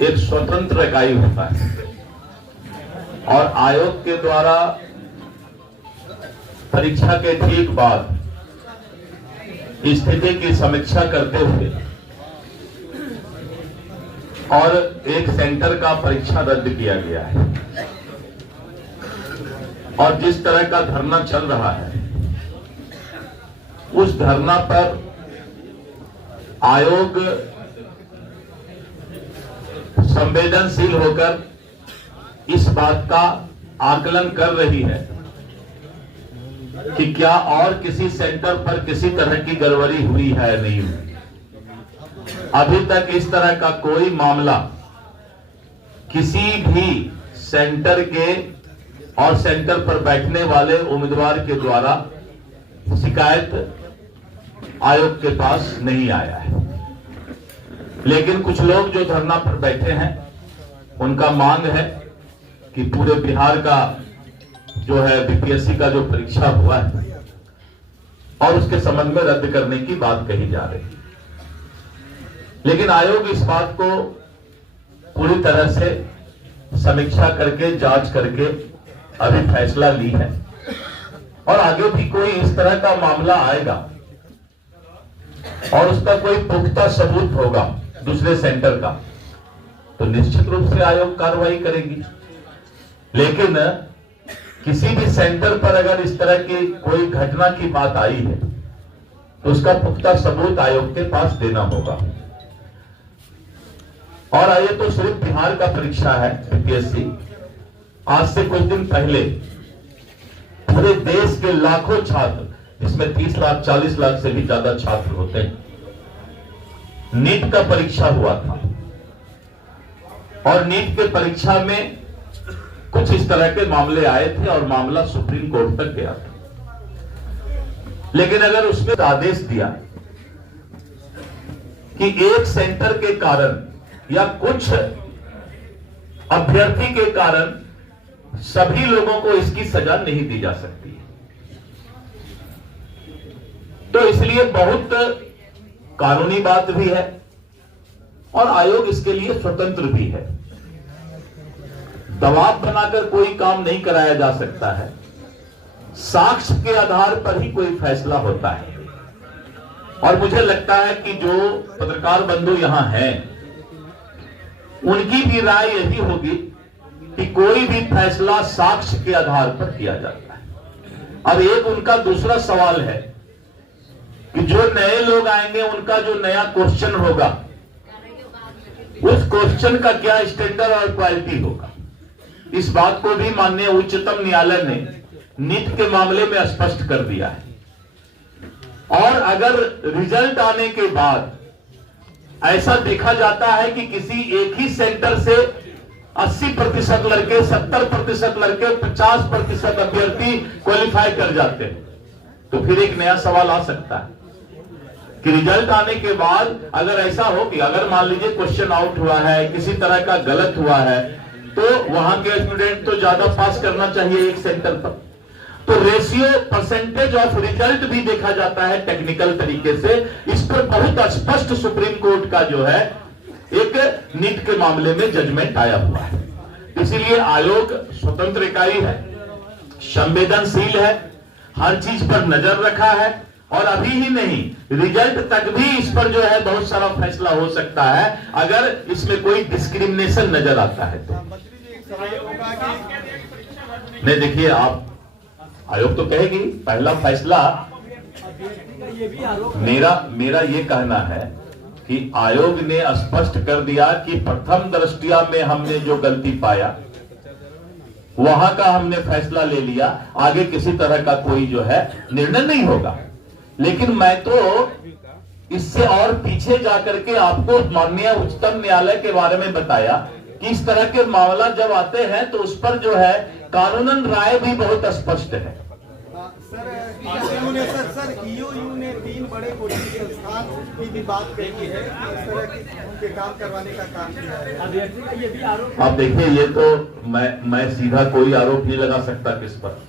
एक स्वतंत्र इकाई होता है और आयोग के द्वारा परीक्षा के ठीक बाद स्थिति की समीक्षा करते हुए और एक सेंटर का परीक्षा रद्द किया गया है। और जिस तरह का धरना चल रहा है उस धरना पर आयोग संवेदनशील होकर इस बात का आकलन कर रही है कि क्या और किसी सेंटर पर किसी तरह की गड़बड़ी हुई है या नहीं हुई। अभी तक इस तरह का कोई मामला किसी भी सेंटर के और सेंटर पर बैठने वाले उम्मीदवार के द्वारा शिकायत आयोग के पास नहीं आया है। लेकिन कुछ लोग जो धरना पर बैठे हैं उनका मांग है कि पूरे बिहार का जो है बीपीएससी का जो परीक्षा हुआ है और उसके संबंध में रद्द करने की बात कही जा रही है। लेकिन आयोग इस बात को पूरी तरह से समीक्षा करके जांच करके अभी फैसला ली है और आगे भी कोई इस तरह का मामला आएगा और उसका कोई पुख्ता सबूत होगा दूसरे सेंटर का तो निश्चित रूप से आयोग कार्रवाई करेगी। लेकिन किसी भी सेंटर पर अगर इस तरह की कोई घटना की बात आई है तो उसका पुख्ता सबूत आयोग के पास देना होगा। और ये तो सिर्फ बिहार का परीक्षा है बीपीएससी। आज से कुछ दिन पहले पूरे देश के लाखों छात्र, जिसमें 30 लाख 40 लाख से भी ज्यादा छात्र होते हैं, नीट का परीक्षा हुआ था और नीट के परीक्षा में कुछ इस तरह के मामले आए थे और मामला सुप्रीम कोर्ट तक गया था। लेकिन अगर उसमें आदेश दिया कि एक सेंटर के कारण या कुछ अभ्यर्थी के कारण सभी लोगों को इसकी सजा नहीं दी जा सकती, तो इसलिए बहुत कानूनी बात भी है और आयोग इसके लिए स्वतंत्र भी है। दबाव बनाकर कोई काम नहीं कराया जा सकता है, साक्ष्य के आधार पर ही कोई फैसला होता है। और मुझे लगता है कि जो पत्रकार बंधु यहां हैं उनकी भी राय यही होगी कि कोई भी फैसला साक्ष्य के आधार पर किया जाता है। अब एक उनका दूसरा सवाल है कि जो नए लोग आएंगे उनका जो नया क्वेश्चन होगा उस क्वेश्चन का क्या स्टैंडर्ड और क्वालिटी होगा। इस बात को भी माननीय उच्चतम न्यायालय ने नीट के मामले में स्पष्ट कर दिया है। और अगर रिजल्ट आने के बाद ऐसा देखा जाता है कि किसी एक ही सेंटर से 80% लड़के, 70% लड़के, 50% अभ्यर्थी क्वालिफाई कर जाते हैं, तो फिर एक नया सवाल आ सकता है कि रिजल्ट आने के बाद अगर ऐसा हो कि अगर मान लीजिए क्वेश्चन आउट हुआ है, किसी तरह का गलत हुआ है, तो वहां के स्टूडेंट तो ज्यादा पास करना चाहिए एक सेंटर पर। तो रेशियो, परसेंटेज ऑफ रिजल्ट भी देखा जाता है टेक्निकल तरीके से। इस पर बहुत स्पष्ट सुप्रीम कोर्ट का जो है एक नीट के मामले में जजमेंट आया हुआ है। इसीलिए आयोग स्वतंत्र इकाई है, संवेदनशील है, हर चीज पर नजर रखा है और अभी ही नहीं, रिजल्ट तक भी इस पर जो है बहुत सारा फैसला हो सकता है अगर इसमें कोई डिस्क्रिमिनेशन नजर आता है तो। नहीं, देखिए, आप आयोग तो कहेगी पहला फैसला। मेरा ये कहना है कि आयोग ने स्पष्ट कर दिया कि प्रथम दृष्टया में हमने जो गलती पाया वहां का हमने फैसला ले लिया, आगे किसी तरह का कोई जो है निर्णय नहीं होगा। लेकिन मैं तो इससे और पीछे जाकर के आपको माननीय उच्चतम न्यायालय के बारे में बताया कि इस तरह के मामला जब आते हैं तो उस पर जो है कानूनन राय भी बहुत स्पष्ट है। सर, ईओयू ने 3 बड़े कोचिंग संस्थान की भी बात कही है कि इस तरह के काम करवाने का काम किया है। ये भी आरोप। अब देखिए, ये तो मैं सीधा कोई आरोप नहीं लगा सकता किस पर,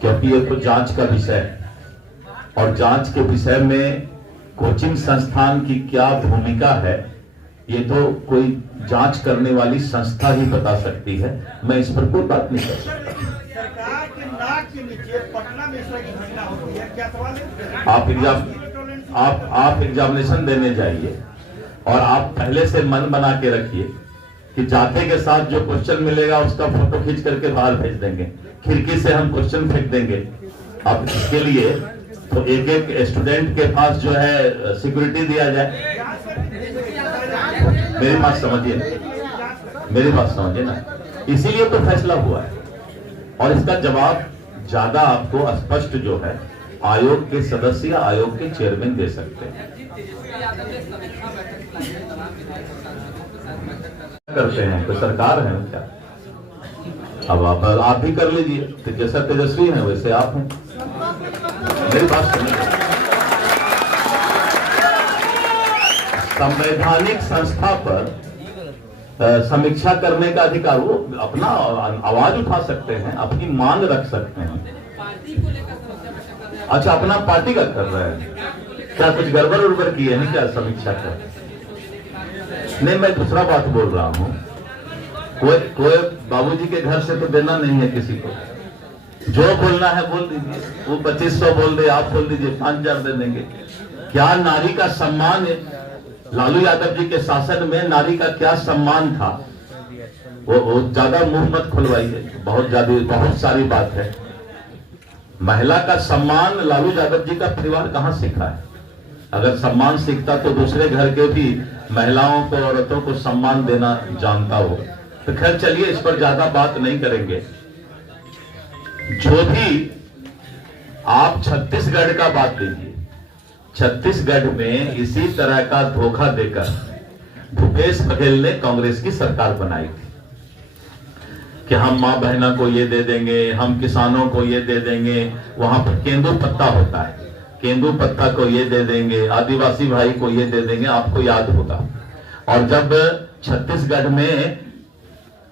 क्योंकि ये तो जांच का विषय है और जांच के विषय में कोचिंग संस्थान की क्या भूमिका है ये तो कोई जांच करने वाली संस्था ही बता सकती है, मैं इस पर कोई बात नहीं कर सकता। सरकार के नाक के नीचे पटना में इस तरह की घटना होती है, क्या सवाल है? आप एग्जामिनेशन देने जाइए और आप पहले से मन बना के रखिए कि जाते के साथ जो क्वेश्चन मिलेगा उसका फोटो खींच करके बाहर भेज देंगे, खिड़की से हम क्वेश्चन फेंक देंगे। अब इसके लिए तो एक एक स्टूडेंट के पास जो है सिक्योरिटी दिया जाए। मेरी बात समझिए ना, इसीलिए तो फैसला हुआ है और इसका जवाब ज्यादा आपको स्पष्ट जो है आयोग के सदस्य या आयोग के चेयरमैन दे सकते हैं। करते हैं तो सरकार है क्या? अब आप भी कर लीजिए, तो जैसा तेजस्वी है वैसे आप हैं। मेरी बात सुनिए, संवैधानिक संस्था पर समीक्षा करने का अधिकार, वो अपना आवाज उठा सकते हैं, अपनी मांग रख सकते हैं। अच्छा, अपना पार्टी का कर रहे हैं क्या? कुछ गड़बड़ उड़बड़ की है नहीं क्या समीक्षा कर? नहीं, मैं दूसरा बात बोल रहा हूँ। कोई बाबूजी के घर से तो देना नहीं है किसी को, जो बोलना है बोल दीजिए। वो 2500 बोल दे, आप बोल दीजिए 5000 दे देंगे। क्या नारी का सम्मान है? लालू यादव जी के शासन में नारी का क्या सम्मान था? वो ज्यादा मुंह मत खुलवाइए, बहुत सारी बात है। महिला का सम्मान लालू यादव जी का परिवार कहां सीखा है? अगर सम्मान सीखता तो दूसरे घर के भी महिलाओं को, औरतों को सम्मान देना जानता हो। तो खैर चलिए, इस पर ज्यादा बात नहीं करेंगे। जो भी आप छत्तीसगढ़ का बात लीजिए, छत्तीसगढ़ में इसी तरह का धोखा देकर भूपेश बघेल ने कांग्रेस की सरकार बनाई थी कि हम मां बहना को ये दे देंगे, हम किसानों को ये दे देंगे। वहां पर केंदू पत्ता होता है, केंदू पत्ता को ये दे देंगे, आदिवासी भाई को ये दे देंगे, आपको याद होगा। और जब छत्तीसगढ़ में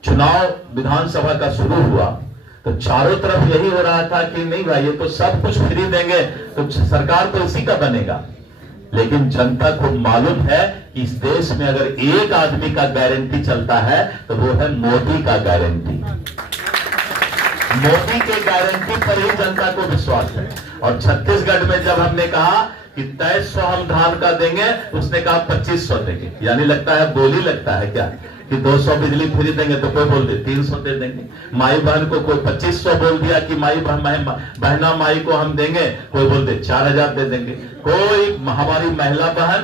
चुनाव विधानसभा का शुरू हुआ तो चारों तरफ यही हो रहा था कि नहीं भाई, ये तो सब कुछ फ्री देंगे तो सरकार तो इसी का बनेगा। लेकिन जनता को मालूम है कि इस देश में अगर एक आदमी का गारंटी चलता है तो वो है मोदी का गारंटी। मोदी के गारंटी पर ही जनता को विश्वास है। और छत्तीसगढ़ में जब हमने कहा कि 2300 हम धान का देंगे, उसने कहा 2500 देंगे। यानी लगता है बोली लगता है क्या कि 200 बिजली फ्री देंगे, तो कोई बोल दे 300 दे देंगे। माई बहन को कोई 2500 बोल दिया कि बहना माई को हम देंगे, कोई बोल दे 4000 दे देंगे। कोई हमारी महिला बहन,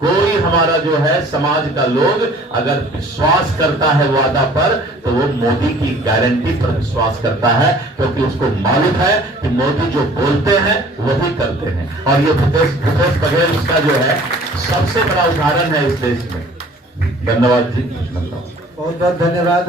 कोई हमारा जो है समाज का लोग अगर विश्वास करता है वादा पर, तो वो मोदी की गारंटी पर विश्वास करता है, क्योंकि उसको मालूम है कि मोदी जो बोलते हैं वही करते हैं। और ये भूपेश बघेल उसका जो है सबसे बड़ा उदाहरण है इस देश में। धन्यवाद जी, धन्यवाद। बहुत बहुत धन्यवाद।